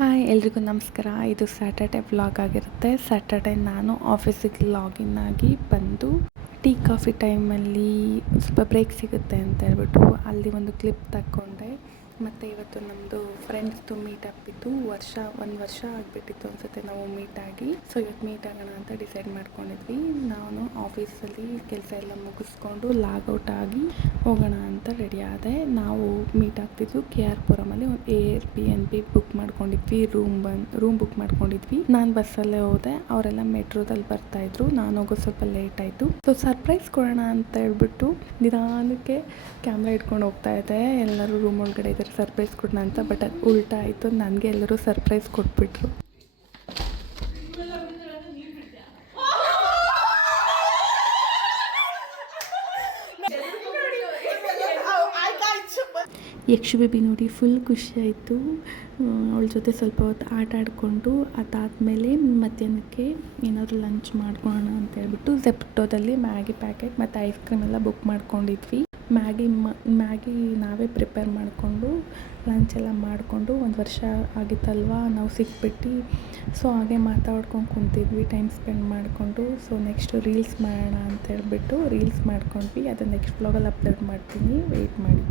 Hi ಎಲ್ರಿಗೂ ನಮಸ್ಕಾರ. ಇದು ಸ್ಯಾಟರ್ಡೆ ವ್ಲಾಗ್ ಆಗಿರುತ್ತೆ. ಸ್ಯಾಟರ್ಡೆ ನಾನು ಆಫೀಸಿಗೆ ಲಾಗಿನ್ ಆಗಿ ಬಂದು ಟೀ ಕಾಫಿ ಟೈಮಲ್ಲಿ ಸ್ವಲ್ಪ ಬ್ರೇಕ್ ಸಿಗುತ್ತೆ ಅಂತ ಹೇಳ್ಬಿಟ್ಟು ಅಲ್ಲಿ ಒಂದು ಕ್ಲಿಪ್ ತಗೊಂಡೆ. ಮತ್ತು ಇವತ್ತು ನಮ್ಮದು ಫ್ರೆಂಡ್ಸ್ದು ಮೀಟಪ್ ಇತ್ತು. ಒಂದು ವರ್ಷ ಆಗಿಬಿಟ್ಟಿತ್ತು ಅನಿಸುತ್ತೆ ನಾವು ಮೀಟಾಗಿ. ಸೊ ಇವತ್ತು ಮೀಟ್ ಆಗೋಣ ಅಂತ ಡಿಸೈಡ್ ಮಾಡ್ಕೊಂಡಿದ್ವಿ. ನಾನು ಆಫೀಸಲ್ಲಿ ಕೆಲಸ ಎಲ್ಲ ಮುಗಿಸ್ಕೊಂಡು ಲಾಗೌಟ್ ಆಗಿ ಹೋಗೋಣ ಅಂತ ರೆಡಿ ಆದೆ. ನಾವು ಮೀಟ್ ಆಗ್ತಿದ್ವು KR ಪುರಮಲ್ಲಿ. ಒಂದು Airbnb ಬುಕ್ ಮಾಡ್ಕೊಂಡಿದ್ವಿ. ರೂಮ್ ಬುಕ್ ಮಾಡ್ಕೊಂಡಿದ್ವಿ. ನಾನು ಬಸ್ಸಲ್ಲೇ ಹೋದೆ, ಅವರೆಲ್ಲ ಮೆಟ್ರೋದಲ್ಲಿ ಬರ್ತಾಯಿದ್ರು. ನಾನು ಹೋಗೋದು ಸ್ವಲ್ಪ ಲೇಟ್ ಆಯಿತು. ಸೊ ಸರ್ಪ್ರೈಸ್ ಕೊಡೋಣ ಅಂತ ಹೇಳ್ಬಿಟ್ಟು ನಿಧಾನಕ್ಕೆ ಕ್ಯಾಮ್ರಾ ಇಟ್ಕೊಂಡು ಹೋಗ್ತಾ ಇದ್ದೆ. ಎಲ್ಲರೂ ರೂಮ್ ಒಳಗಡೆ ಇದ್ದಾರೆ, ಸರ್ಪ್ರೈಸ್ ಕೊಡೋಣ ಅಂತ. ಬಟ್ ಅದು ಉಲ್ಟಾ ಆಯಿತು, ನನಗೆ ಎಲ್ಲರೂ ಸರ್ಪ್ರೈಸ್ ಕೊಟ್ಬಿಟ್ರು. ಯಕ್ಷ ಬೇಬಿ ನೋಡಿ ಫುಲ್ ಖುಷಿ ಆಯಿತು. ಅವಳ ಜೊತೆ ಸ್ವಲ್ಪ ಹೊತ್ತು ಆಟ ಆಡಿಕೊಂಡು ಅದಾದಮೇಲೆ ಮಧ್ಯಾಹ್ನಕ್ಕೆ ಏನಾದರೂ ಲಂಚ್ ಮಾಡ್ಕೊಳ್ಳೋಣ ಅಂತ ಹೇಳ್ಬಿಟ್ಟು ಝೆಪ್ಟೋದಲ್ಲಿ ಮ್ಯಾಗಿ ಪ್ಯಾಕೆಟ್ ಮತ್ತು ಐಸ್ ಕ್ರೀಮ್ ಎಲ್ಲ ಬುಕ್ ಮಾಡ್ಕೊಂಡಿದ್ವಿ. ಮ್ಯಾಗಿ ನಾವೇ ಪ್ರಿಪೇರ್ ಮಾಡಿಕೊಂಡು ಲಂಚ್ ಎಲ್ಲ ಮಾಡಿಕೊಂಡು, ಒಂದು ವರ್ಷ ಆಗಿತ್ತಲ್ವ ನಾವು ಸಿಕ್ಬಿಟ್ಟು. ಸೊ ಹಾಗೆ ಮಾತಾಡ್ಕೊಂಡು ಕುಂತಿದ್ವಿ, ಟೈಮ್ ಸ್ಪೆಂಡ್ ಮಾಡಿಕೊಂಡು. ಸೊ ನೆಕ್ಸ್ಟು ರೀಲ್ಸ್ ಮಾಡೋಣ ಅಂತ ಹೇಳ್ಬಿಟ್ಟು ರೀಲ್ಸ್ ಮಾಡ್ಕೊಂಡ್ವಿ. ಅದನ್ನು ನೆಕ್ಸ್ಟ್ ವ್ಲಾಗಲ್ಲಿ ಅಪ್ಲೋಡ್ ಮಾಡ್ತೀನಿ, ವೆಯ್ಟ್ ಮಾಡಿ.